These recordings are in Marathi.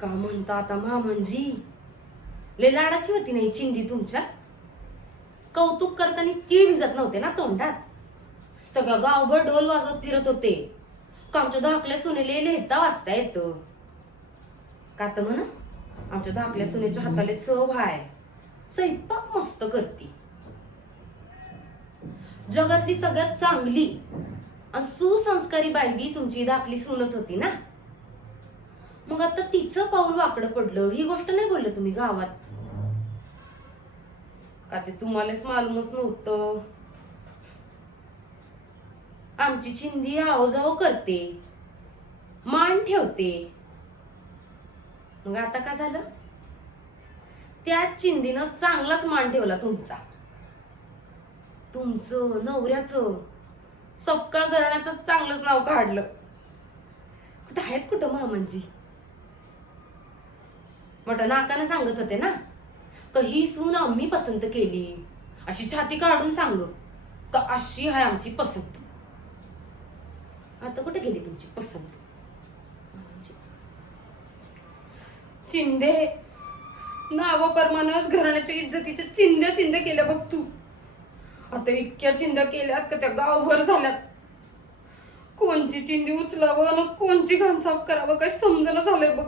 का म्हणता आता मामनजी, लय लाडाची होती नाही चिंदी तुमच्या. कौतुक करताना तीळ भिजत नव्हते ना तोंडात. सगळं गावभर ढोल वाजवत फिरत होते का आमच्या धाकल्या सुनेले लिहिता वाचता येतं. का तर म्हणा आमच्या धाकल्या सुनेच्या हाताले चव आहे, स्वयंपाक मस्त करती. जगातली सगळ्यात चांगली आणि सुसंस्कारी बाई तुमची धाकली सूनच होती ना. मग आता तिचं पाऊल वाकडं पडलं ही गोष्ट नाही बोललं तुम्ही गावात का? ते तुम्हालाच मालूमच नव्हतं. आमची चिंदी आवजाव करते, मान ठेवते. मग आता का झालं? त्याच चिंदीनं चांगलाच मान ठेवला तुमचा. तुमचं नवऱ्याचं सपकाळ घराण्याचं चांगलंच नाव काढलं. कुठं आहेत कुठं मामनजी? मोठ्या नाकानं सांगत होते ना का ही सून आम्ही पसंत केली, अशी छाती काढून सांग का अशी आहे आमची पसंत. आता कुठे गेली तुमची पसंत? चिंदे नावाप्रमाणेच घराण्याच्या इज्जतीच्या चिंध्या चिंध्या केल्या बघ तू. आता इतक्या चिंध्या केल्यात का त्या गावभर झाल्यात. कोणची चिंदी उचलावं आणि कोणची घाण साफ करावं काही समजणं झालंय बघ.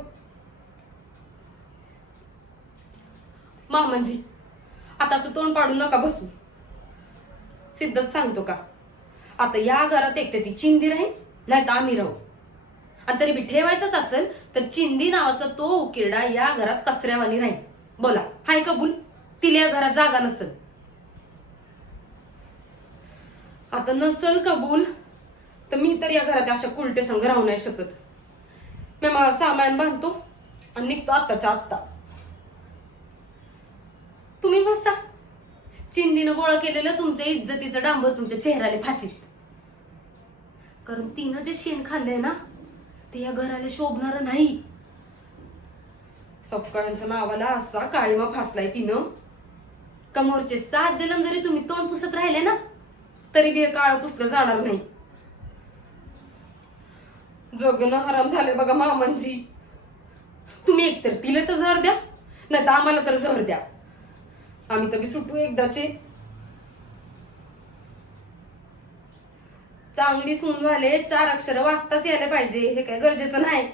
मामनजी आता असं तोंड पाडू नका बसू. सिद्धच सांगतो का आता या घरात एक ती चिंदी राहील नाही तर आम्ही राहू. आणि तरी बी ठेवायचंच असेल तर चिंदी नावाचा तो उकिरडा या घरात कचऱ्यावानी राहील. बोला हाय कबूल? तिला या घरात जागा नसेल. आता नसल कबूल तर मी तर या घरात अशा कुलटे संघ राहू नाही शकत. मी माझं सामान बांधतो आणि निघतो आत्ताच्या आत्ता. तुम्ही बसा. चिंदीनं गोळा केलेलं तुमच्या इज्जतीचं डांबर तुमच्या चेहऱ्याला फाशीत. कारण तिनं जे शेण खाल्लंय ना ते या घराला शोभणार नाही. सपकाळांच्या नावाला असा काळीमा फासलाय तिनं का मोरचे 7 जन्म जरी तुम्ही तोंड पुसत राहिले ना तरी बी हे काळं पुसलं जाणार नाही. जगणं हराम झालंय बघा मामनजी. तुम्ही एकतर तिला तर जहर द्या नाही तर आम्हाला तर जहर द्या. आम्ही तर बी सुटू एकदाचे. चांगली सून झाले 4 अक्षर वाचताच यायला पाहिजे हे काय गरजेचं नाही.